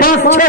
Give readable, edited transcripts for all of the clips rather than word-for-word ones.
5-6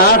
8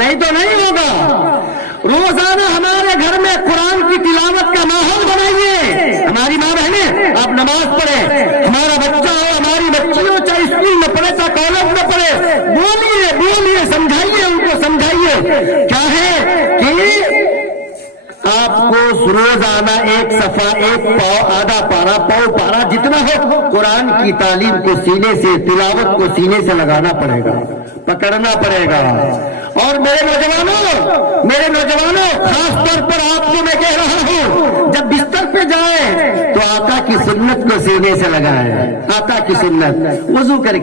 نہیں تو نہیں ہوگا. روزانہ ہمارے گھر میں قرآن کی تلاوت کا ماحول بنائیے. ہماری ماں بہنیں آپ نماز پڑھیں, ہمارا بچہ ہو ہماری بچی ہو چاہے اسکول میں پڑھے چاہے کالج میں پڑھے, بولیے سمجھائیے, ان کو سمجھائیے. کیا ہے کہ آپ کو روزانہ ایک صفحہ, ایک پاؤ, آدھا پارا, پاؤ پارا جتنا ہو قرآن کی تعلیم کو سینے سے, تلاوت کو سینے سے لگانا پڑے گا, پکڑنا پڑے گا. اور میرے نوجوانوں خاص طور پر آپ کو میں کہہ رہا ہوں, جب بستر پہ جائیں تو آقا کی سنت کو سینے سے لگائیں. آقا کی سنت, وضو کر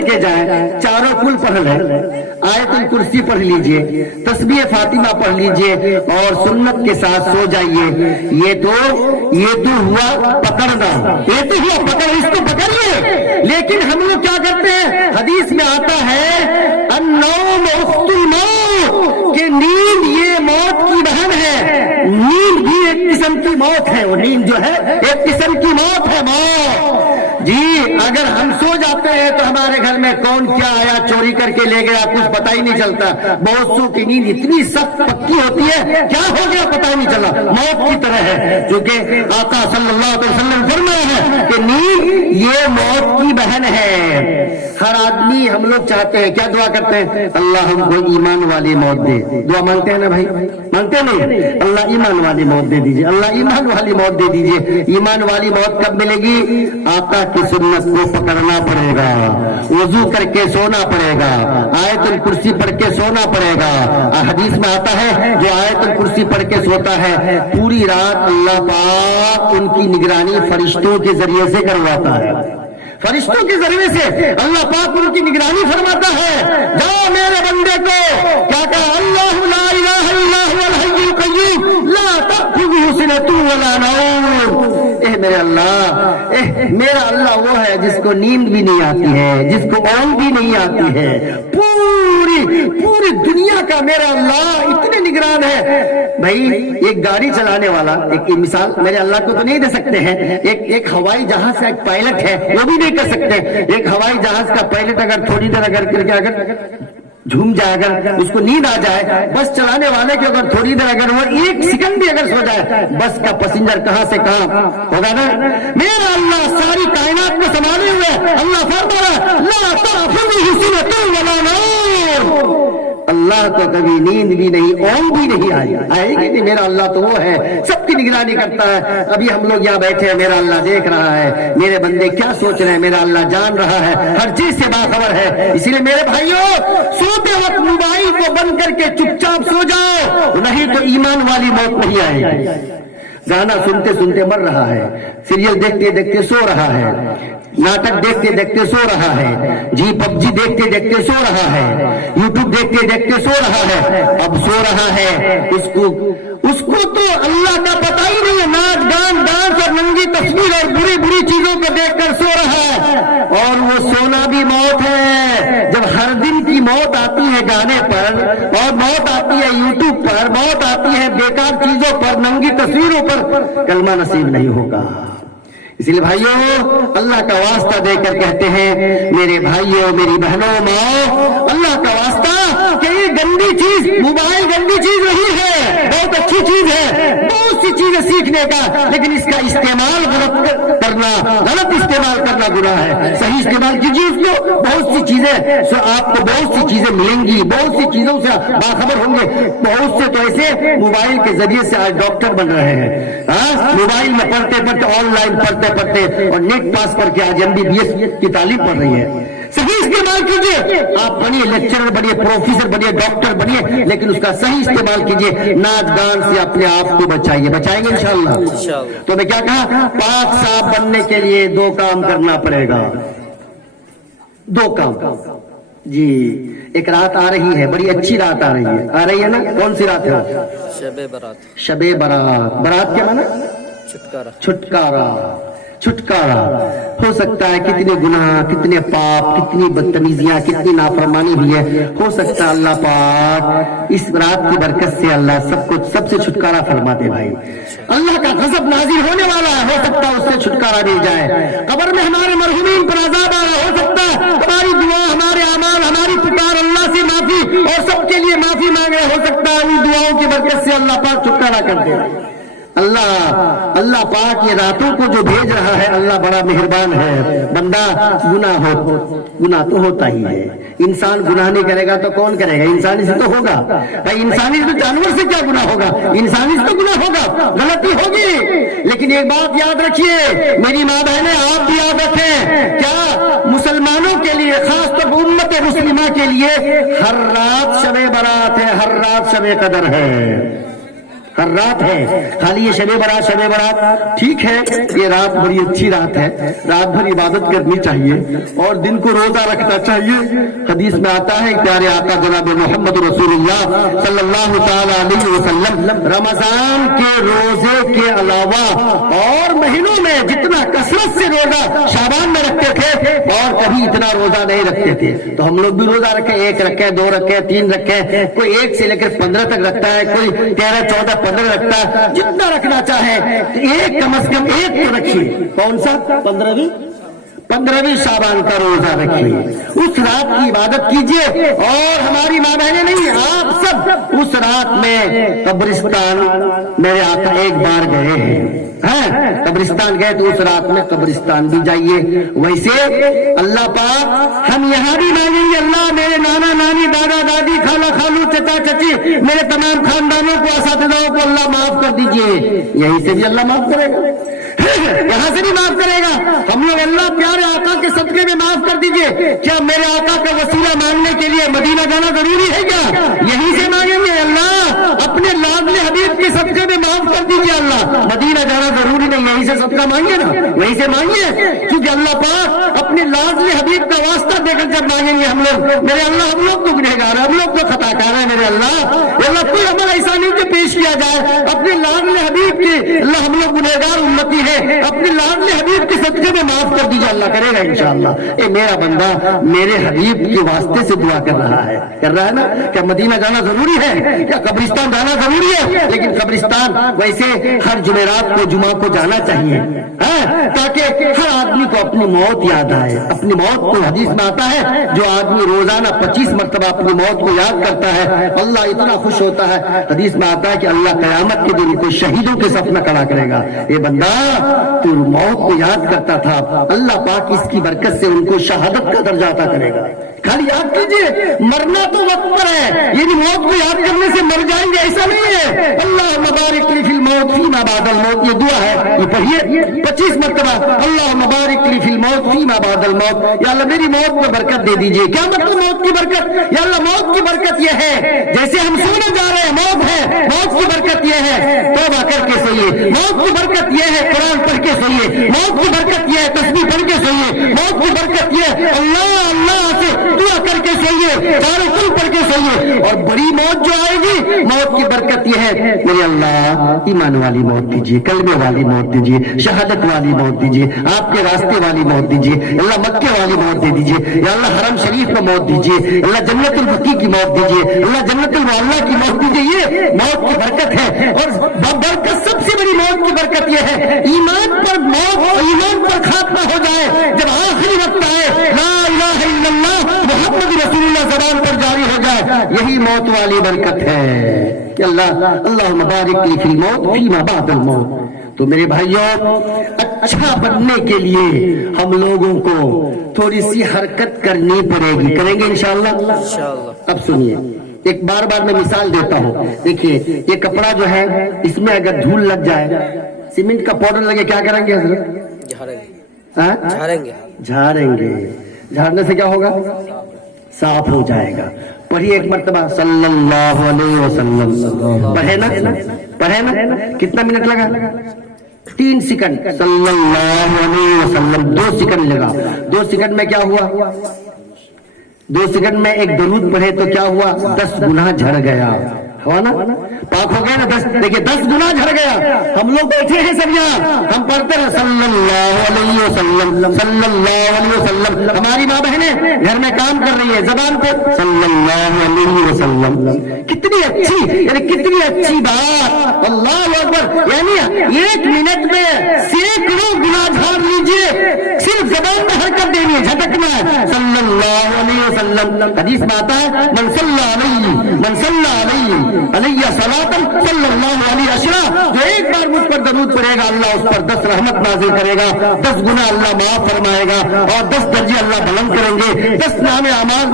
کے جائیں, چاروں کل پڑھ لیں, آیت الکرسی پڑھ لیجئے, تسبیح فاطمہ پڑھ لیجئے اور سنت کے ساتھ سو جائیے. یہ تو ہوا پکڑنا, اس کو پکڑیے. لیکن ہم لوگ کیا کرتے ہیں, حدیث میں آتا ہے النوم اخت الموت, کہ نیند یہ موت کی بہن ہے. نیند بھی ایک قسم کی موت ہے, وہ نیند جو ہے ایک قسم کی موت ہے, موت. جی اگر ہم سو جاتے ہیں تو ہمارے گھر میں کون کیا آیا, چوری کر کے لے گیا, کچھ پتہ ہی نہیں چلتا. بہت سو کی نیند اتنی سخت پکی ہوتی ہے, کیا ہو گیا پتہ ہی نہیں چلا, موت کی طرح ہے. کیونکہ آقا صلی اللہ علیہ وسلم فرمایا ہے کہ نیند یہ موت کی بہن ہے. ہر آدمی, ہم لوگ چاہتے ہیں, کیا دعا کرتے ہیں, اللہ ہم کو ایمان والی موت دے. دعا مانگتے ہیں نا بھائی, مانگتے نہیں, اللہ ایمان والی موت دے دیجیے, اللہ ایمان والی موت دے دیجیے. ایمان والی موت کب ملے گی, آقا کی سنت کو پکڑنا پڑے گا, وضو کر کے سونا پڑے گا, آیت الکرسی پڑھ کے سونا پڑے گا. حدیث میں آتا ہے جو آیت الکرسی پڑھ کے سوتا ہے پوری رات اللہ پاک ان کی نگرانی فرشتوں کے ذریعے سے کرواتا ہے. فرشتوں کے ذریعے سے اللہ پاک ان کی نگرانی فرماتا ہے. جاؤ میرے بندے کو, کیا کہا, اللہ لا الہ الا هو الحی القیوم لا تأخذہ سنۃ ولا نوم. میرے اللہ, میرا اللہ وہ ہے جس کو نیند بھی نہیں آتی ہے, جس کو اونگ بھی نہیں آتی ہے. پوری دنیا کا میرا اللہ اتنے نگران ہے. بھائی ایک گاڑی چلانے والا, ایک مثال میرے اللہ کو تو نہیں دے سکتے ہیں, ایک ہوائی جہاز کا ایک پائلٹ ہے, وہ بھی نہیں کر سکتے. ایک ہوائی جہاز کا پائلٹ اگر تھوڑی دیر اگر جھوم جائے, اگر اس کو نیند آ جائے, بس چلانے والے کے اگر تھوڑی دیر اگر وہ ایک سیکنڈ بھی اگر سو جائے, بس کا پیسنجر کہاں سے کہاں ہوگا نا. میرا اللہ ساری کائنات کو سنبھالے ہوئے, اللہ فرماتا لا تأخذہ سنۃ ولا نوم. اللہ کو کبھی نیند بھی نہیں, اونگ بھی نہیں آئے گی نہیں. میرا اللہ تو وہ ہے سب کی نگرانی کرتا ہے. ابھی ہم لوگ یہاں بیٹھے ہیں, میرا اللہ دیکھ رہا ہے میرے بندے کیا سوچ رہے ہیں, میرا اللہ جان رہا ہے, ہر چیز سے باخبر ہے. اسی لیے میرے بھائیوں, سوتے وقت موبائل کو بند کر کے چپ چاپ سو جاؤ, نہیں تو ایمان والی موت نہیں آئے گی. گانا سنتے سنتے مر رہا ہے, سیریل دیکھتے دیکھتے سو رہا ہے, ناٹک دیکھتے دیکھتے سو رہا ہے, جی پب جی دیکھتے دیکھتے سو رہا ہے, یوٹیوب دیکھتے دیکھتے سو رہا ہے. اب سو رہا ہے, اس کو تو اللہ کا پتہ ہی نہیں ہے, ناچ گان ڈانس اور ننگی تصویر اور بری چیزوں کو دیکھ کر سو رہا ہے. اور وہ سونا بھی موت ہے. جب ہر دن کی موت آتی ہے گانے پر, اور موت آتی ہے یوٹیوب پر, موت آتی ہے بیکار چیزوں پر, ننگی تصویروں پر, کلمہ نصیب نہیں ہوگا. اس لیے بھائیوں, اللہ کا واسطہ دے کر کہتے ہیں میرے بھائیوں, میری بہنوں, ماں, اللہ کا واسطہ کہ یہ گندی چیز, موبائل گندی چیز نہیں ہے, بہت اچھی چیز ہے, بہت سی چیزیں سیکھنے کا, لیکن اس کا استعمال غلط استعمال کرنا گناہ ہے. صحیح استعمال کیجیے اس کو, بہت سی چیزیں آپ کو, بہت سی چیزیں ملیں گی, بہت سی چیزوں سے باخبر ہوں گے. بہت سے تو ایسے موبائل کے ذریعے سے آج ڈاکٹر بن رہے ہیں, موبائل میں پڑھتے آن لائن پڑھتے اور نیٹ پاس کر کے آج MBBS کی تعلیم پڑھ رہی ہے. صحیح استعمال کیجئے, آپ بنیے لیکچرر, بنیے پروفیسر, بنیے ڈاکٹر بنیے, لیکن اس کا صحیح استعمال کیجئے. ناچ گان سے اپنے آپ کو بچائیں گے انشاءاللہ. تو میں کیا کہا, پاک صاف بننے کے لیے 2 کام کرنا پڑے گا. 2 کام جی. ایک رات آ رہی ہے, بڑی اچھی رات آ رہی ہے نا. کون سی رات ہے؟ شب برات. برات کیا مانا؟ چھٹکارا. ہو سکتا ہے کتنے گناہ, کتنے پاپ, کتنی بدتمیزیاں, کتنی نافرمانی ہوئی ہے, ہو سکتا ہے اللہ پاک اس رات کی برکت سے اللہ سب سے چھٹکارا فرما دے. بھائی اللہ کا غضب نازل ہونے والا ہے, ہو سکتا ہے اس سے چھٹکارا مل جائے. قبر میں ہمارے مرحومین پر عذاب آ رہا, ہو سکتا ہے ہماری دعا, ہمارے اعمال, ہماری پکار اللہ سے معافی اللہ پاک چھٹکارا کر دے. اللہ پاک یہ راتوں کو جو بھیج رہا ہے اللہ بڑا مہربان ہے. بندہ گناہ تو ہوتا ہی ہے. انسان گناہ نہیں کرے گا تو کون کرے گا؟ انسانی سے تو ہوگا بھائی. انسانی سے جانور سے کیا گناہ ہوگا؟ انسانی سے تو گناہ ہوگا, غلطی ہوگی. لیکن ایک بات یاد رکھیے میری ماں بہنیں, آپ بھی یاد رکھیں, کیا مسلمانوں کے لیے خاص طور پر امت مسلمہ کے لیے ہر رات شب برات ہے, ہر رات شب قدر ہے, ہر رات ہے. خالی یہ شب برات ٹھیک ہے, یہ رات بڑی اچھی رات ہے, رات بھر عبادت کرنی چاہیے اور دن کو روزہ رکھنا چاہیے. حدیث میں آتا ہے پیارے آقا جناب محمد رسول اللہ صلی اللہ تعالی علیہ وسلم رمضان کے روزے کے علاوہ اور مہینوں میں جتنا کثرت سے روزہ شعبان میں رکھتے تھے اور کبھی اتنا روزہ نہیں رکھتے تھے. تو ہم لوگ بھی روزہ رکھے, 1 رکھے, 2 رکھے, 3 رکھے, کوئی 1 سے لے کر 15 تک رکھتا ہے, کوئی 13, 14, 15 رکھتا ہے. جتنا رکھنا چاہے ایک کم از کم 1 تو رکھیے. کون سا؟ 15ویں شعبان کا روزہ رکھیے, اس رات کی عبادت کیجیے. اور ہماری ماں بہنیں نہیں, آپ سب اس رات میں قبرستان میرے آقا ایک بار گئے ہیں, قبرستان گئے تو اس رات میں قبرستان بھی جائیے. ویسے اللہ پاک ہم یہاں بھی مانگیں گے, اللہ میرے نانا نانی, دادا دادی, خالہ خالو, چچا چچی, میرے تمام خاندانوں کو, اساتذہوں کو اللہ معاف کر دیجیے. یہیں سے بھی اللہ معاف کرے گا, یہاں سے بھی معاف کرے گا. ہم لوگ اللہ پیارے آقا کے صدقے میں معاف کر دیجیے. کیا میرے آقا کا وسیلہ مانگنے کے لیے مدینہ جانا ضروری ہے کیا؟ یہیں سے مانگیں گے, اللہ اپنے لاڈلے حبیب کے صدقے میں معاف کر دیجیے. اللہ مدینہ جانا ضروری نہیں, یہیں سے صدقہ مانگیے نا, وہیں سے مانگیے, کیونکہ اللہ پاک اپنے لاڈلے حبیب کا واسطہ دے کر جب مانگیں گے ہم لوگ, میرے اللہ ہم لوگ تو گنہگار ہیں, ہم لوگ تو خطا کار ہیں. میرے اللہ کوئی عمل ایسا نہیں کہ پیش کیا جائے اپنے لاڈلے حبیب کی, اللہ ہم لوگ گنہگار امتی ہے, اپنے لاڈلے حبیب کے صدقے میں معاف کر دیجیے. اللہ کرے گا انشاءاللہ. اے میرا بندہ میرے حبیب کے واسطے سے دعا کر رہا ہے نا. کیا مدینہ جانا ضروری ہے؟ کیا قبرستان جانا ضروری ہے؟ لیکن قبرستان ویسے ہر جمعرات کو, جمعہ کو جانا چاہیے, تاکہ ہر آدمی کو اپنی موت یاد آئے. اپنی موت کو حدیث میں آتا ہے جو آدمی روزانہ 25 مرتبہ اپنی موت کو یاد کرتا ہے اللہ اتنا خوش ہوتا ہے. حدیث میں آتا ہے کہ اللہ قیامت کے دن کو شہیدوں کے صف میں کھڑا کرے گا. اے بندہ تو موت کو یاد کرتا تھا, اللہ پاک اس کی برکت سے ان کو شہادت کا درجہ عطا کرے گا. خالی یاد کیجئے, مرنا تو وقت پر ہے, یعنی موت کو یاد کرنے سے مر جائیں گے ایسا نہیں ہے. اللہ مبارک لی فی الموت فیما بعد الموت, یہ دعا ہے, یہ پڑھیے 25 مرتبہ. اللہ مبارک لی فی الموت فیما بعد الموت, یا اللہ میری موت کو برکت دے دیجئے. کیا مطلب موت کی برکت؟ یا اللہ موت کی برکت یہ ہے جیسے ہم سونے جا رہے ہیں, موت ہے, موت کی برکت یہ ہے توبہ کر کے سوئیے. موت کی برکت یہ ہے قرآن پڑھ کے سوئیے. موت کی برکت یہ ہے تسبیح پڑھ کے سوئیے. موت کی برکت یہ ہے اللہ سے دعا کر کے سوئیے, چاروں کل پڑھ کے سوئیے. اور بڑی موت جو آئے گی, موت کی برکت یہ ہے میرے اللہ ایمان والی موت دیجیے, کلمے والی موت دیجیے, شہادت والی موت دیجیے, آپ کے راستے والی موت دیجیے. اللہ مکے والی موت دے دیجیے. یا اللہ حرم شریف میں موت دیجیے. اللہ جنت البقیع کی موت دیجیے. اللہ جنت المعلا کی موت دیجیے. یہ موت کی برکت ہے. اور برکت سب سے بڑی موت کی برکت یہ ہے ایمان پر موت, ایمان پر خاتمہ ہو جائے. جب آخری وقت آئے لا الہ الا اللہ محمد رسول اللہ زبان پر جاری ہو جائے, یہی موت والی برکت ہے. کہ اللہ مبارک لی فی الموت فیما بعد الموت. تو میرے بھائیوں, اچھا بننے کے لیے ہم لوگوں کو تھوڑی سی حرکت کرنی پڑے گی. کریں گے انشاءاللہ. اب سنیے, ایک بار بار میں مثال دیتا ہوں. دیکھیے یہ کپڑا جو ہے اس میں اگر دھول لگ جائے, سیمنٹ کا پاؤڈر لگے, کیا کریں گے حضرت؟ جھاڑیں گے. جھاڑنے سے کیا ہوگا؟ صاف ہو جائے گا. پڑھیے ایک مرتبہ صلی اللہ علیہ وسلم. پڑھے نا کتنا منٹ لگا؟ 3 سیکنڈ. صلی اللہ علیہ وسلم 2 سیکنڈ لگا. 2 سیکنڈ میں کیا ہوا؟ 2 سیکنڈ میں ایک درود پڑھے تو کیا ہوا؟ 10 گناہ جھڑ گیا. ہوا نا, پاک ہو گیا نا. 10 دیکھیے 10 گناہ جھڑ گیا. ہم لوگ بیٹھے ہیں سب یہاں, ہم پڑھتے ہیں صلی اللہ علیہ وسلم, صلی اللہ علیہ وسلم. ہماری ماں بہنیں گھر میں کام کر رہی ہے زبان پہ صلی اللہ علیہ وسلم. کتنی اچھی, یعنی کتنی اچھی بات. اللہ اکبر. یعنی 1 منٹ میں سینکڑوں گناہ جھاڑ لیجئے, صرف زبان میں حرکت دے کے لیے جھٹکنا ہے صلی اللہ علیہ وسلم. حدیث میں آتا ہے من صلی علیہ صلاۃ صلی اللہ علیہ عشرہ، جو ایک بار مجھ پر درود پڑھے گا اللہ اس پر 10 رحمت نازل کرے گا، 10 گناہ اللہ معاف فرمائے گا اور 10 درجے اللہ بلند کریں گے، 10 نام اعمال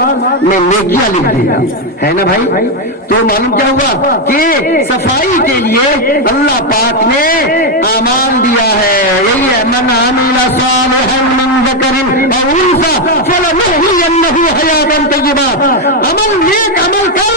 میں نیکیاں لکھ دے گا. ہے نا بھائی؟ تو معلوم کیا ہوا کہ صفائی کے لیے اللہ پاک نے اعمال دیا ہے. یہی ہے من عمل صالحا من ذکر او انثى فلنحيينه حیاۃ طیبہ. عمل نیک عمل کر،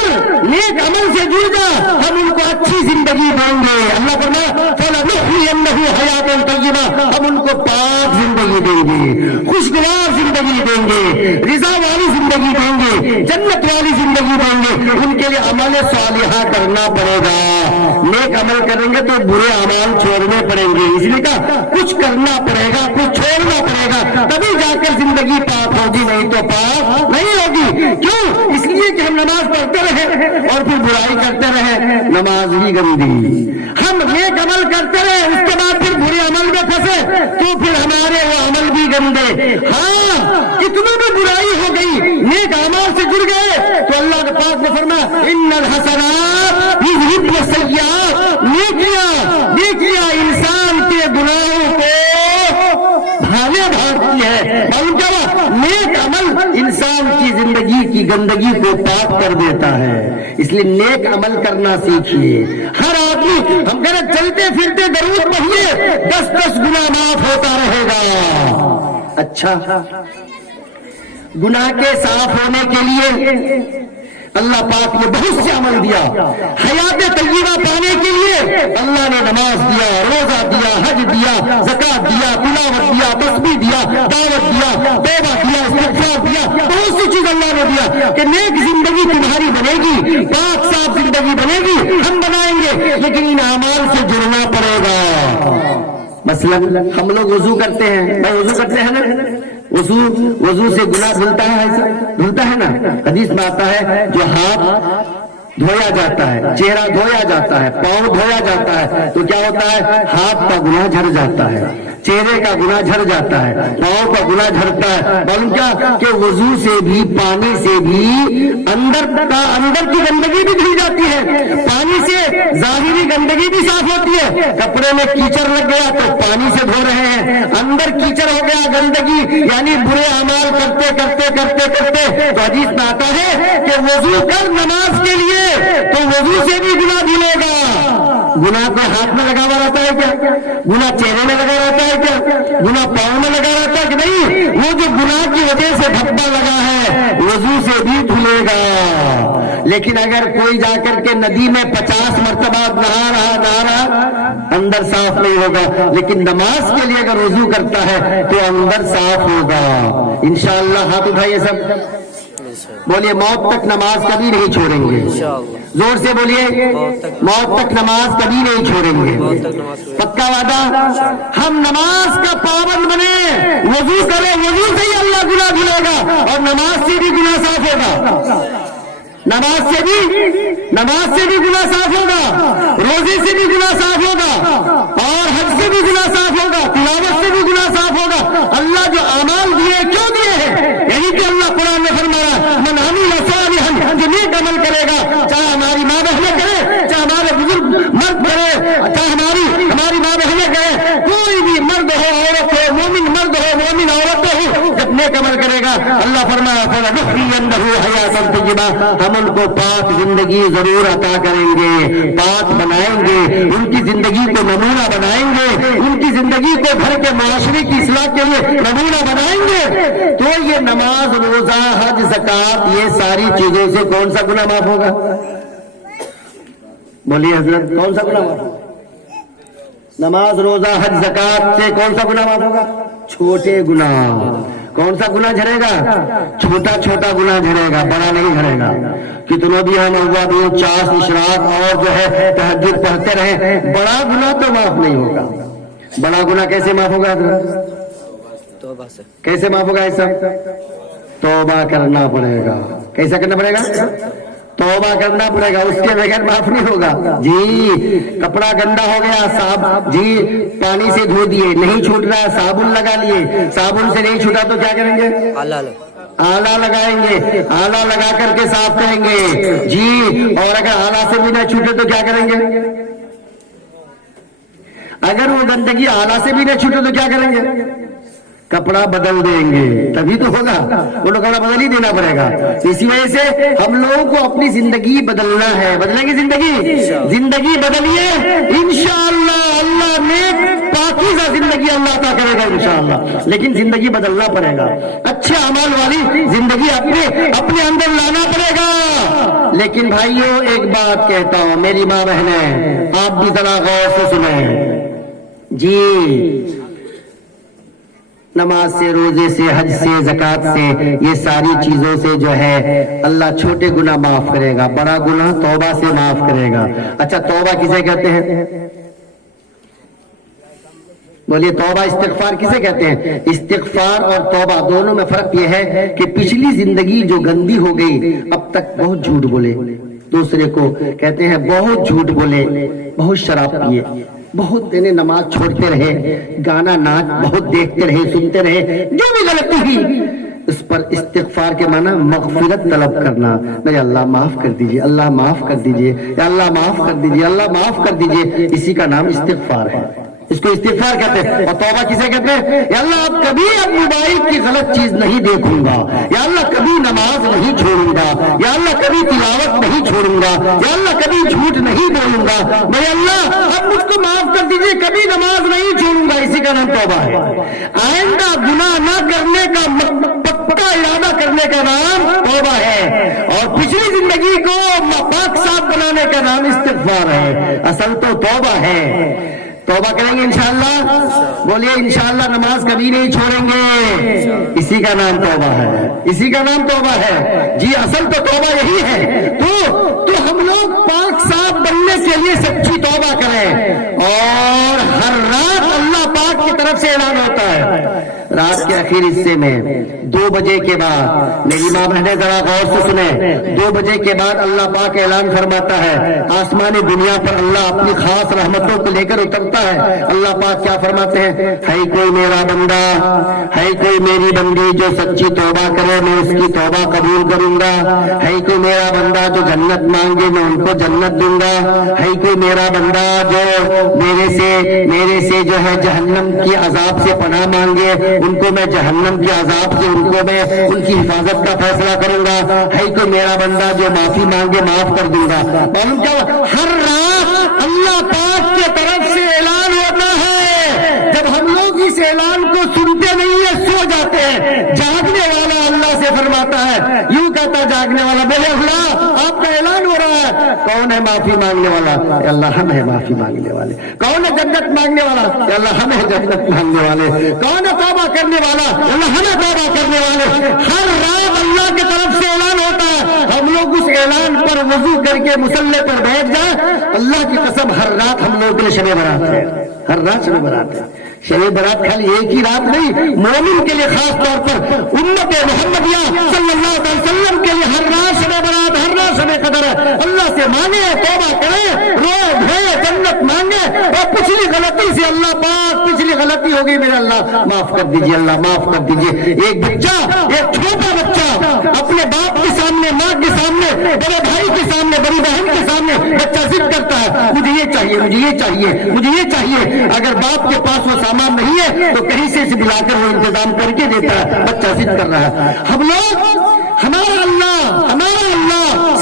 نیک عمل سے جڑ جا، ہم ان کو اچھی زندگی دیں گے. اللہ فرمایا فلنحيينه حیاۃ طیبہ، ہم ان کو پاک زندگی دیں گے، خوشگوار زندگی دیں گے، رضا والی زندگی دیں گے، جنت والی زندگی دیں گے. ان کے لیے عمل صالحہ کرنا پڑے گا. نیک عمل کریں گے تو برے اعمال چھوڑنے پڑیں گے. اس لیے کہا کچھ کرنا پڑے گا، کچھ چھوڑنا پڑے گا، تبھی جا کر زندگی پاک ہوگی، نہیں تو پاک نہیں ہوگی. کیوں؟ اس لیے کہ ہم نماز پڑھتے رہے اور پھر برائی کرتے رہے، نماز ہی گندی. ہم نیک عمل کرتے رہے اس کے بعد پھر برے عمل میں پھنسے تو پھر ہمارے وہ عمل بھی گندے. ہاں کتنی بھی برائی ہو گئی، نیک اعمال سے جڑ گئے تو اللہ کے پاک نے فرمایا ان الحسنات یذہبن السیئات، نیکیاں انسان کے گناہوں کو بھالے بھاگتی ہے. معلوم کیا ہوا؟ نیک عمل انسان کی زندگی کی گندگی کو پاک کر دیتا ہے. اس لیے نیک عمل کرنا سیکھیے. ہر آدمی ہم کہہ رہے چلتے پھرتے درود پڑھیے، 10 گناہ معاف ہوتا رہے گا. اچھا، گناہ کے صاف ہونے کے لیے اللہ پاک نے بہت سے عمل دیا. حیات طیبہ پانے کے لیے اللہ نے نماز دیا، روزہ دیا، حج دیا، زکات دیا، تلاوت دیا، تسبیح دیا، دعوت دیا، توبہ دیا، استغفار دیا، بہت سی چیز اللہ نے دیا کہ نیک زندگی تمہاری بنے گی، پاک صاف زندگی بنے گی، ہم بنائیں گے. لیکن ان اعمال سے جڑنا پڑے گا. مثلا ہم لوگ وضو کرتے ہیں، وضو کرتے ہیں نا، وضو سے گناہ دھلتا ہے، ایسا دھلتا ہے نا. حدیث میں آتا ہے جو ہاتھ دھویا جاتا ہے، چہرہ دھویا جاتا ہے، پاؤں دھویا جاتا ہے تو کیا ہوتا ہے؟ ہاتھ کا گناہ جھڑ جاتا ہے، چہرے کا گناہ جھڑ جاتا ہے، پاؤں کا گناہ جھڑتا ہے. معلوم کیا کہ وضو سے بھی، پانی سے بھی اندر کی گندگی بھی دھل جاتی ہے. پانی سے ظاہری گندگی بھی صاف ہوتی ہے. کپڑے میں کیچڑ لگ گیا تو پانی سے دھو رہے ہیں، اندر کیچڑ ہو گیا، گندگی یعنی برے اعمال کرتے کرتے کرتے کرتے تو حدیث میں آتا ہے کہ وضو کر نماز کے لیے تو وضو سے بھی گناہ دھلے گا. گناہ کو ہاتھ میں لگا ہوا رہتا ہے کیا؟ گناہ چہرے میں لگا رہتا ہے کیا؟ گناہ پاؤں میں لگا رہتا ہے کہ نہیں؟ وہ جو گناہ کی وجہ سے دھبا لگا ہے وضو سے بھی دھلے گا. لیکن اگر کوئی جا کر کے ندی میں 50 مرتبہ نہا رہا اندر صاف نہیں ہوگا. لیکن نماز کے لیے اگر وضو کرتا ہے تو اندر صاف ہوگا انشاءاللہ. ہاتھ اٹھائیے سب، بولیے موت تک نماز کبھی نہیں چھوڑیں گے. زور سے بولیے موت تک نماز کبھی نہیں چھوڑیں گے. پکا وعدہ؟ ہم نماز کا پابند بنے، وضو کرے، وضو سے ہی اللہ گناہ دھلے گا اور نماز سے بھی گناہ صاف ہوگا. نماز سے بھی گناہ صاف ہوگا، روزے سے بھی گناہ صاف ہوگا اور حج سے بھی گناہ صاف ہوگا، تلاوت سے بھی گناہ صاف ہوگا. اللہ جو اعمال دیے کیوں دیے ہیں؟ یعنی کہ اللہ قرآن نے فرمایا من عمل صالحا، جو نیک عمل کرے گا، چاہے ہماری ماں بہنیں کرے، چاہے ہمارے بزرگ مرد کرے، چاہے ہماری ماں بہنیں کرے، کوئی بھی مرد ہو عورت ہو، مومن مرد ہو مومن عورت ہو، جب نیک عمل کرے گا اللہ فرمایا فلنحيينه حیاۃ طیبہ، ہم ان کو پاک زندگی ضرور عطا کریں گے، پاک بنائیں گے، ان کی زندگی کو نمونہ بنائیں گے، ان کی زندگی کو گھر کے معاشرے کی اصلاح کے لیے نمونہ بنائیں گے. تو یہ نماز، روزہ، حج، زکات، یہ ساری چیزوں سے کون سا گناہ معاف ہوگا؟ بولیے حضرت، کون سا گناہ معاف ہوگا؟ نماز، روزہ، حج، زکات سے کون سا گناہ معاف ہوگا؟ چھوٹے گناہ. کون سا گناہ جھڑے گا؟ چھوٹا گناہ جھڑے گا، بڑا نہیں جھڑے گا. کتنوں بھی ہم اوابوں، چاس، اشراق اور جو ہے تہجد پڑھتے رہے، بڑا گناہ تو معاف نہیں ہوگا. بڑا گناہ کیسے معاف ہوگا؟ توبہ سے. کیسے معاف ہوگا؟ ایسا توبہ کرنا پڑے گا. کیسا کرنا پڑے گا؟ توبہ کرنا پڑے گا، اس کے بغیر معاف نہیں ہوگا جی۔ کپڑا گندا ہو گیا، صاحب جی پانی سے دھو دیے، نہیں چھوٹ رہا، صابن لگا لیے، صابن سے نہیں چھوٹا تو کیا کریں گے؟ آلہ لگائیں گے، آلہ لگا کر کے صاف کریں گے جی۔ اور اگر آلہ سے بھی نہ چھوٹے تو کیا کریں گے؟ اگر وہ گندگی آلہ سے بھی نہ چھوٹے تو کیا کریں گے؟ کپڑا بدل دیں گے، تبھی تو ہوگا، وہ کپڑا بدل ہی دینا پڑے گا۔ اسی وجہ سے ہم لوگوں کو اپنی زندگی بدلنا ہے۔ بدلیں گے زندگی بدلیے انشاءاللہ، اللہ نیک پاکیزہ زندگی اللہ عطا کرے گا انشاءاللہ، لیکن زندگی بدلنا پڑے گا، اچھے اعمال والی زندگی اپنے اندر لانا پڑے گا۔ لیکن بھائیوں ایک بات کہتا ہوں، میری ماں بہنیں آپ بھی ذرا غور سے سنیں جی، نماز سے، روزے سے، حج سے، زکوٰۃ سے، یہ ساری چیزوں سے جو ہے اللہ چھوٹے گناہ معاف کرے گا، بڑا گناہ توبہ سے معاف کرے گا۔ اچھا توبہ کسے کہتے ہیں؟ بولیے توبہ استغفار کسے کہتے ہیں؟ استغفار اور توبہ دونوں میں فرق یہ ہے کہ پچھلی زندگی جو گندی ہو گئی، اب تک بہت جھوٹ بولے، دوسرے کو کہتے ہیں بہت جھوٹ بولے، بہت شراب پیے، بہت نماز چھوڑتے رہے، گانا ناچ بہت دیکھتے رہے، سنتے رہے، جو بھی غلطی ہوئی اس پر استغفار کے معنی مغفرت طلب کرنا، میرے اللہ معاف کر دیجئے، اللہ معاف کر دیجئے، یا اللہ معاف کر دیجئے، اللہ معاف کر دیجئے، اسی کا نام استغفار ہے، اس کو استغفار کہتے ہیں۔ اور توبہ کسے کہتے ہیں؟ یا اللہ اب کبھی اب موبائل کی غلط چیز نہیں دیکھوں گا، یا اللہ کبھی نماز نہیں چھوڑوں گا، یا اللہ کبھی تلاوت نہیں چھوڑوں گا، یا اللہ کبھی جھوٹ نہیں بولوں گا، میرے اللہ اب مجھ کو معاف کر دیجئے، کبھی نماز نہیں چھوڑوں گا، اسی کا نام توبہ ہے۔ آئندہ گناہ نہ کرنے کا پکا ارادہ کرنے کا نام توبہ ہے، اور پچھلی زندگی کو پاک صاف بنانے کا نام استغفار ہے۔ اصل تو توبہ ہے۔ توبہ کریں گے انشاءاللہ، بولیے انشاءاللہ نماز کبھی نہیں چھوڑیں گے، اسی کا نام توبہ ہے، اسی کا نام توبہ ہے جی۔ اصل تو توبہ یہی ہے، تو ہم لوگ پاک صاف بننے کے لیے سچی توبہ کریں، اور ہر رات اللہ پاک کی طرف سے اعلان ہوتا ہے، رات کے آخری حصے میں 2 بجے کے بعد، میری ماں بہنیں ذرا غور سے سنیں، 2 بجے کے بعد اللہ پاک اعلان فرماتا ہے، آسمانی دنیا پر اللہ اپنی خاص رحمتوں کو لے کر اترتا ہے۔ اللہ پاک کیا فرماتے ہیں؟ ہے کوئی میرا بندہ، ہے کوئی میری بندی جو سچی توبہ کرے، میں اس کی توبہ قبول کروں گا، ہے کوئی میرا بندہ جو جنت مانگے، میں ان کو جنت دوں گا، ہے کوئی میرا بندہ جو میرے سے جو ہے جہنم کی عذاب سے پناہ مانگے، ان کو میں جہنم کے عذاب سے ان کو میں ان کی حفاظت کا فیصلہ کروں گا، ہے کوئی میرا بندہ جو معافی مانگے معاف کر دوں گا۔ معلوم کیا ہر رات اللہ پاک کی طرف سے اعلان ہوتا ہے، جب ہم لوگ اس اعلان کو سنتے نہیں ہیں سو جاتے ہیں، جاگنے والا اللہ سے فرماتا ہے، یوں کہتا جاگنے والا، میرے اللہ آپ کا اعلان ہو رہا ہے، کون ہے معافی مانگنے والا؟ اے اللہ ہم ہیں معافی مانگنے والے۔ کون ہے جنت مانگنے والا؟ اے اللہ ہم ہیں جنت مانگنے والے۔ کون ہے توبہ کرنے والا؟ اے اللہ ہم ہیں توبہ کرنے والے۔ ہر رات اللہ کی طرف سے اعلان ہوتا ہے، ہم لوگ اس اعلان پر وضو کر کے مصلی پر بیٹھ جائیں، اللہ کی قسم ہر رات ہم لوگ کے شب برات ہے، ہر رات شب برات ہے۔ شب برات خالی ایک ہی رات نہیں، مومن کے لیے خاص طور پر امت محمدیہ صلی اللہ علیہ وسلم کے لیے ہر رات شب برات، ہر رات شب قدر ہے۔ اللہ سے مانگے، توبہ کریں، روئے دھوئے، جنت مانگے، اور پچھلی غلطی سے اللہ پاک پچھلی غلطی ہو گئی میرے اللہ معاف کر دیجئے، اللہ معاف کر دیجئے۔ ایک بچہ، ایک چھوٹا بچہ اپنے باپ کے سامنے، ماں کے سامنے، بڑے بھائی کے سامنے، بڑی بہن کے سامنے بچہ ضد کرتا ہے، مجھے یہ چاہیے، مجھے یہ چاہیے، مجھے یہ چاہیے۔ اگر باپ کے پاس وہ سامان نہیں ہے تو کہیں سے دلا کر وہ انتظام کر کے دیتا ہے، بچہ ضد کر رہا ہے۔ ہم لوگ، ہمارا اللہ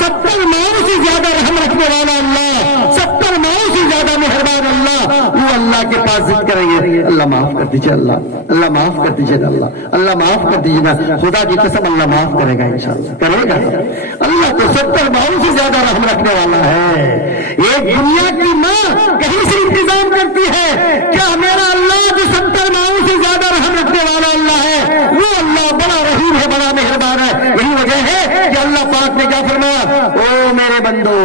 70 ماؤں سے زیادہ رحم رکھنے والا اللہ، 70 ماؤں سے زیادہ مہربان اللہ، وہ اللہ کے پاس ضد کریں گے، اللہ معاف کر دیجیے، اللہ معاف کر دیجیے، اللہ معاف کر دیجیے نا، خدا کی قسم اللہ معاف کرے گا انشاءاللہ، کرے گا۔ اللہ تو 70 ماؤں سے زیادہ رحم رکھنے والا ہے۔ ایک دنیا کی ماں کہیں سے انتظام کرتی ہے، کیا میرا اللہ جو 70 ماؤں سے زیادہ رحم رکھنے والا اللہ ہے، وہ اللہ بڑا رحیم ہے، بڑا مہربان ہے۔ یہی وجہ ہے کہ اللہ پاک نے کیا فرمایا، او میرے بندو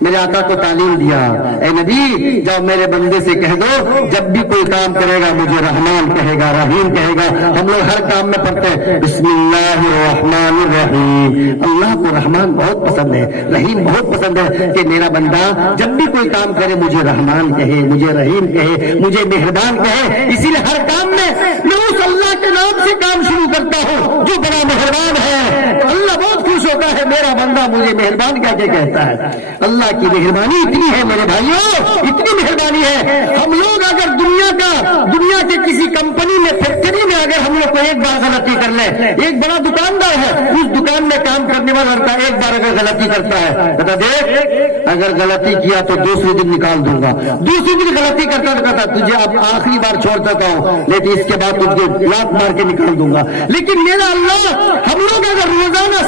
میرے آقا کو تعلیم دیا، اے نبی جاؤ میرے بندے سے کہہ دو جب بھی کوئی کام کرے گا مجھے رحمان کہے گا، رحیم کہے گا۔ ہم لوگ ہر کام میں پڑھتے ہیں بسم اللہ الرحمن الرحیم۔ اللہ کو رحمان بہت پسند ہے، رحیم بہت پسند ہے کہ میرا بندہ جب بھی کوئی کام کرے مجھے رحمان کہے، مجھے رحیم کہے، مجھے مہربان کہے۔ اسی لیے ہر کام میں میں اس اللہ کے نام سے کام شروع کرتا ہوں جو بڑا مہربان ہے۔ اللہ بہت خوش ہوتا ہے میرا بندہ مجھے مہربان کہہ کے کہتا ہے۔ اللہ کی مہربانی اتنی ہے میرے بھائیوں، اتنی مہربانی ہے۔ ہم لوگ اگر دنیا کے کسی کمپنی میں، فیکٹری میں اگر ہم لوگ کو ایک بار غلطی کر لیں، ایک بڑا دکاندار ہے اس دکان میں کام کرنے والا لڑکا ایک بار اگر غلطی کرتا ہے، بتا دیکھ اگر غلطی کیا تو دوسرے دن نکال دوں گا، دوسرے دن غلطی کرتا کہتا تجھے اب آخری بار چھوڑ دیتا ہوں لیکن اس کے بعد تجھے لات مار کے نکال دوں گا۔ لیکن میرا اللہ ہم لوگ اگر روزانہ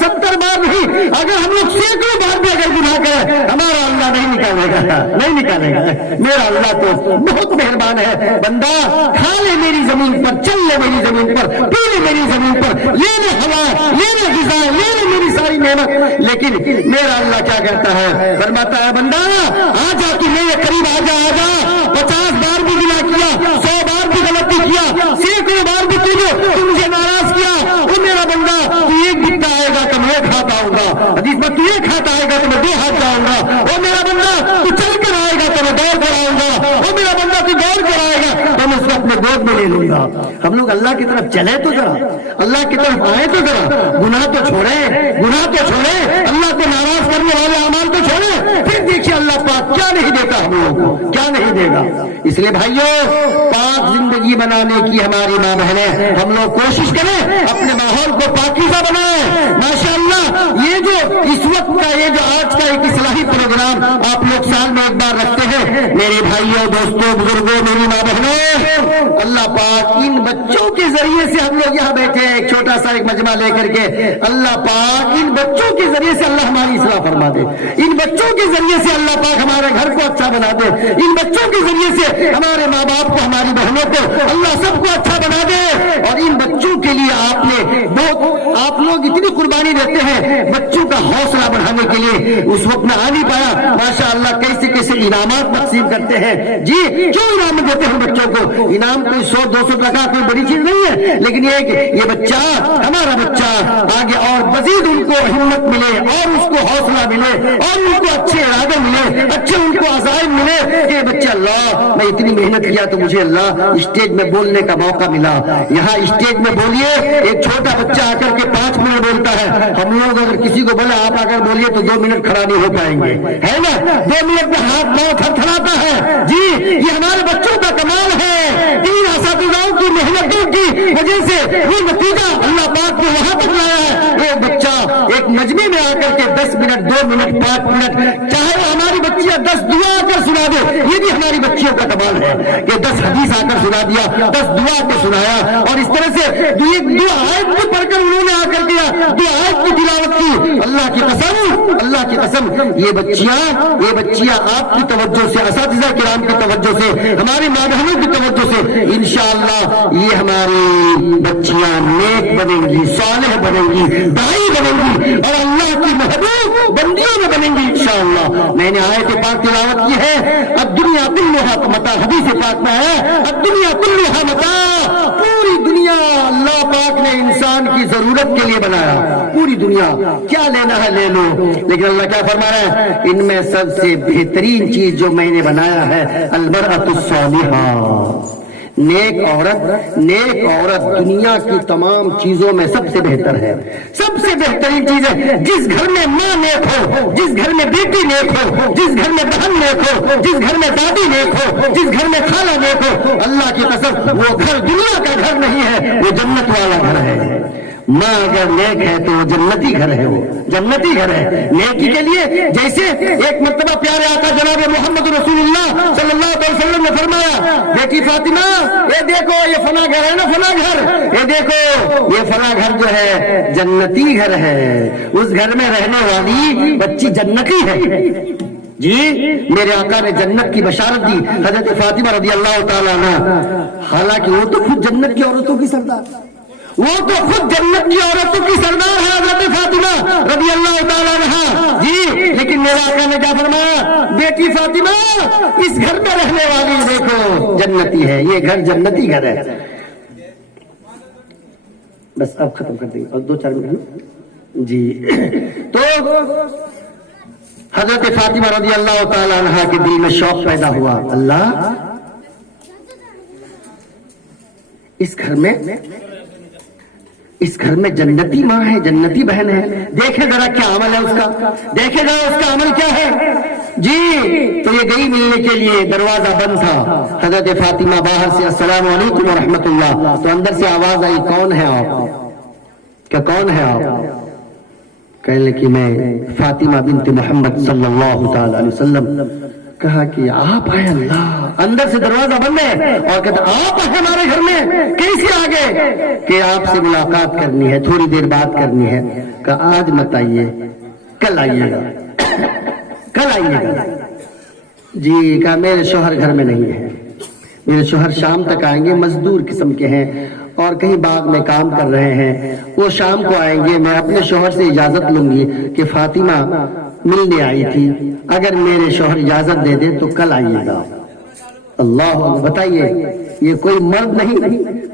70 بار نہیں، اگر ہم لوگ سینکڑوں بار بھی اگر گناہ کریں ہمارا اللہ نہیں نکالے گا۔ میرا اللہ تو بہت مہربان ہے۔ بندہ کھا لے میری زمین پر، چل لے میری زمین پر، پی لے میری زمین پر، لے لے ہوا، لے لے غذا، لے لے میری ساری نعمت، لیکن میرا اللہ کیا کرتا ہے؟ فرماتا ہے بندہ آ جا تو میرے قریب آ جا، 50 بار بھی گناہ کیا، 100 بار بھی غلطی کیا، سینکڑوں بار بھی تم مجھے ناراض کیا، وہ میرا بندہ تو ایک بکتا آئے گا تو میں کھاتا آؤں گا، حدیث میں تو ایک کھاتا آئے گا تو میں 2 ہاتھ جاؤں گا، وہ میرا بندہ تو چل کر آئے گا تو میں دوڑ کر آؤں گا، وہ میرا بندہ تو دوڑ کر آئے گا تو میں اس کو اپنے گود میں لے لوں گا۔ ہم لوگ اللہ کی طرف چلے تو ذرا، اللہ کی طرف آئے تو ذرا، گناہ تو چھوڑے، اللہ کو ناراض کرنے والے اعمال تو چھوڑے، پھر دیکھیے اللہ پاک کیا نہیں دیتا ہم لوگوں کو، کیا نہیں دے گا۔ اس لیے بھائیوں پاک زندگی بنانے کی ہماری ماں بہنیں ہم لوگ کوشش کریں اپنے ماحول کو پاکیزہ بنائیں۔ ماشاءاللہ یہ جو اس وقت کا یہ جو آج کا ایک اصلاحی پروگرام آپ لوگ سال میں ایک بار رکھتے ہیں، میرے بھائیوں دوستوں بزرگوں میری ماں بہنوں، اللہ پاک ان بچوں کے ذریعے سے ہم لوگ یہاں بیٹھے ہیں ایک چھوٹا سا ایک مجمع لے کر کے، اللہ پاک ان بچوں کے ذریعے سے اللہ ہماری اصلاح فرما دے، ان بچوں کے ذریعے سے اللہ پاک ہمارے گھر کو اچھا بنا دے، ان بچوں کے ذریعے سے ہمارے ماں باپ کو، ہماری بہنوں کو اللہ سب کو اچھا بنا دے۔ اور ان بچوں کے لیے آپ لوگ اتنی قربانی دیتے ہیں بچوں کا حوصلہ بڑھانے کے لیے، اس وقت میں آ نہیں پایا، ماشاءاللہ کیسے انعامات تقسیم کرتے ہیں جی، کیوں انعام دیتے ہیں بچوں کو؟ انعام کوئی 100-200 ٹکا کوئی بڑی چیز نہیں ہے، لیکن یہ بچہ ہمارا بچہ آگے اور مزید ان کو ہمت ملے اور اس کو حوصلہ ملے اور ان کو اچھے ارادے ملے، اچھے ان کو عزائم ملے کہ بچہ اللہ میں اتنی محنت کیا تو مجھے اللہ اسٹیج میں بولنے کا موقع ملا، یہاں اسٹیج میں بولیے۔ ایک چھوٹا بچہ آ کر کے 5 منٹ بولتا ہے، ہم لوگ اگر کسی کو بولے آپ آ کر بولیے تو 2 منٹ کھڑا نہیں ہو پائیں گے، ہے نا؟ 2 منٹ میں ہاتھ پاؤں تھرتھراتا ہے جی۔ یہ ہمارے بچوں کا کمال ہے، 3 اساتذاؤں کی محنتوں کی وجہ سے یہ نتیجہ اللہ پاک نے وہاں تک لایا ہے۔ ایک بچہ ایک مجمع میں آ کر کے 10 منٹ 2 منٹ 5 منٹ، چاہے وہ ہماری بچیاں 10 دعا آ کر سنا دے، یہ بھی ہماری بچیوں کا کمال ہے کہ 10 حدیث آ کر سنا دیا، 10 دعا کے سنایا، اور اس طرح سے 2 آیت بھی پڑھ کر انہوں نے آ کر دیا، 2 آیت کی تلاوت کی۔ اللہ کی قسم یہ بچیاں آپ کی توجہ سے، اساتذہ کرام کی توجہ سے، ہماری ماں بہنوں کی توجہ سے انشاءاللہ یہ ہماری بچیاں نیک بنیں گی، صالح بنیں گی، دائی بنیں گی اور اللہ کی محبوب بندیوں میں بنیں گی انشاءاللہ۔ میں نے آیت پاک تلاوت کی ہے، الدنیا کلھا متاع، حدیث پاک میں ہے الدنیا کلھا متاع، پوری دنیا اللہ پاک نے انسان کی ضرورت کے لیے بنایا، پوری دنیا کیا لینا ہے لے لو، لیکن اللہ کیا فرما رہا ہے؟ ان میں سب سے بہترین چیز جو میں نے بنایا ہے المرأۃ الصالحہ، نیک عورت دنیا کی تمام چیزوں میں سب سے بہتر ہے، سب سے بہترین چیز ہے۔ جس گھر میں ماں نیک ہو، جس گھر میں بیٹی نیک ہو، جس گھر میں بہن نیک ہو، جس گھر میں دادی نیک ہو، جس گھر میں خالہ نیک ہو، اللہ کی قسم وہ گھر دنیا کا گھر نہیں ہے، وہ جنت والا گھر ہے۔ ماں اگر نیک ہے تو وہ جنتی گھر ہے، وہ جنتی گھر ہے۔ نیکی کے لیے جیسے ایک مرتبہ پیارے آقا جناب محمد رسول اللہ صلی اللہ علیہ وسلم نے فرمایا، بیٹی فاطمہ یہ دیکھو یہ فلاں گھر ہے نا، فلاں گھر، یہ دیکھو یہ فلاں گھر جو ہے جنتی گھر ہے، اس گھر میں رہنے والی بچی جنتی ہے جی۔ میرے آقا نے جنت کی بشارت دی حضرت فاطمہ رضی اللہ تعالیٰ عنہ، حالانکہ وہ تو خود جنت کی عورتوں کی سردار، وہ تو خود جنت کی عورتوں کی سردار ہے حضرت فاطمہ رضی اللہ تعالیٰ عنہ جی، لیکن میرے آقا نے کیا فرمایا؟ بیٹی فاطمہ اس گھر میں رہنے والی دیکھو جنتی ہے، یہ گھر جنتی گھر ہے۔ بس اب ختم کر دیں اور 2-4 منٹ جی۔ تو حضرت فاطمہ رضی اللہ تعالی عنہا کے دل میں شوق پیدا ہوا، اللہ اس گھر میں جنتی ماں ہے، جنتی بہن ہے، دیکھے ذرا کیا عمل ہے اس کا، دیکھے ذرا اس کا عمل کیا ہے جی۔ تو یہ گئی ملنے کے لیے، دروازہ بند تھا، حضرت فاطمہ باہر سے السلام علیکم ورحمۃ اللہ، تو اندر سے آواز آئی کون ہے آپ؟ کیا کون ہے آپ؟ کہنے لگی میں فاطمہ بنت محمد صلی اللہ تعالی علیہ وسلم۔ کہا کہ آپ ہیں؟ اللہ، اندر سے دروازہ بند ہے اور کہتا آپ ہیں ہمارے گھر میں، کیسے آگے؟ کہ آپ سے ملاقات کرنی ہے، تھوڑی دیر بات کرنی ہے۔ کہا آج مت آئیے، کل آئیے گا، کل آئیے گا جی۔ کہا میرے شوہر گھر میں نہیں ہے، میرے شوہر شام تک آئیں گے، مزدور قسم کے ہیں اور کہیں باغ میں کام کر رہے ہیں، وہ شام کو آئیں گے، میں اپنے شوہر سے اجازت لوں گی کہ فاطمہ ملنے آئی تھی، اگر میرے شوہر اجازت دے دے تو کل آئیے گا۔ اللہ بتائیے یہ کوئی مرد نہیں،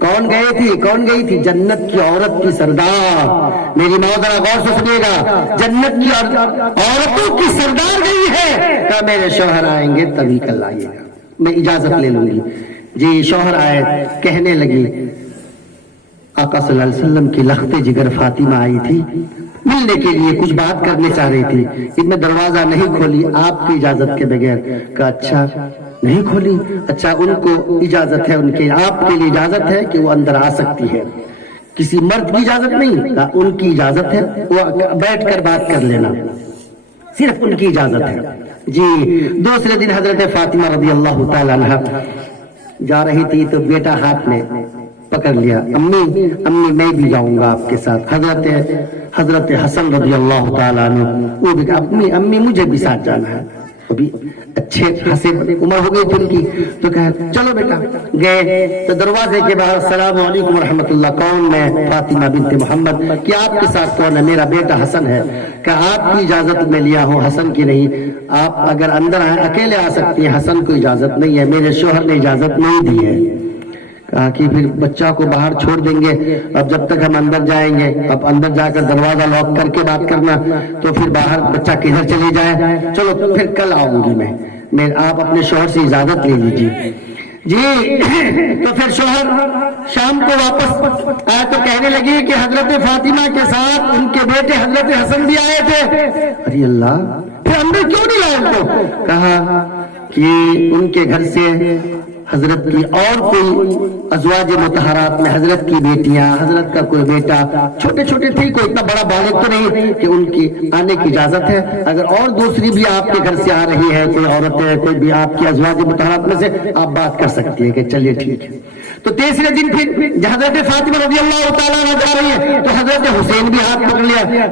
کون گئے تھی؟ کون گئی تھی؟ جنت کی عورت کی سردار۔ میری ماں ذرا غور سے سنیے گا، جنت کی عورتوں کی سردار گئی ہے، کہ میرے شوہر آئیں گے تبھی کل آئیے گا، میں اجازت لے لوں گی جی۔ شوہر آئے، کہنے لگی آقا صلی اللہ علیہ وسلم کی لخت جگر فاطمہ آئی تھی، ملنے کے لیے کچھ بات کرنے چاہ رہی تھی، ان میں دروازہ نہیں کھولی آپ کی اجازت کے بغیر۔ کہا اچھا نہیں کھولی؟ اچھا ان کو اجازت ہے، ان کے آپ کے لیے اجازت ہے کہ وہ اندر آ سکتی ہے، کسی مرد کی اجازت نہیں؟ کہا ان کی اجازت ہے، وہ بیٹھ کر بات کر لینا، صرف ان کی اجازت ہے جی۔ دوسرے دن حضرت فاطمہ رضی اللہ تعالی عنہا جا رہی تھی تو بیٹا ہاتھ میں پکڑ لیا، امی امی میں بھی جاؤں گا آپ کے ساتھ۔ حضرت حسن رضی اللہ تعالیٰ عنہ وہ بھی امی امی مجھے بھی ساتھ جانا ہے، ابھی اچھے خاصے عمر ہو گئی تھی ان کی، تو کہا چلو بیٹا۔ گئے تو دروازے کے باہر السلام علیکم ورحمۃ اللہ، کون؟ میں فاطمہ بنت محمد۔ کیا آپ کے ساتھ کون ہے؟ میرا بیٹا حسن ہے۔ کہ آپ کی اجازت میں لیا ہوں، حسن کی نہیں، آپ اگر اندر آئیں اکیلے آ سکتی ہیں، حسن کو اجازت نہیں ہے، میرے شوہر نے اجازت نہیں دی ہے۔ کہا کہ پھر بچہ کو باہر چھوڑ دیں گے، اب جب تک ہم اندر جائیں گے، اب اندر جا کر دروازہ لاک کر کے بات کرنا، تو پھر باہر بچہ کدھر چلے جائے، چلو پھر کل آؤں گی میں آپ اپنے شوہر سے اجازت لے لیجیے جی۔ تو پھر شوہر شام کو واپس آیا تو کہنے لگی کہ حضرت فاطمہ کے ساتھ ان کے بیٹے حضرت حسن بھی آئے تھے۔ ارے اللہ، پھر اندر کیوں نہیں لائے ان کو؟ کہا کہ ان کے گھر سے حضرت کی اور کوئی ازواج مطہرات میں حضرت کی بیٹیاں، حضرت کا کوئی بیٹا، چھوٹے چھوٹے تھی، کوئی اتنا بڑا بالغ تو نہیں کہ ان کی آنے کی اجازت ہے، اگر اور دوسری بھی آپ کے گھر سے آ رہی ہے، کوئی عورت ہے، کوئی بھی آپ کی ازواج مطہرات میں سے، آپ بات کر سکتی ہے کہ چلیے ٹھیک ہے۔ تو تیسرے دن پھر حضرت فاطمہ رضی اللہ تعالیٰ عنہ جا رہی ہے تو حضرت حسین بھی ہاتھ پکڑ لیا،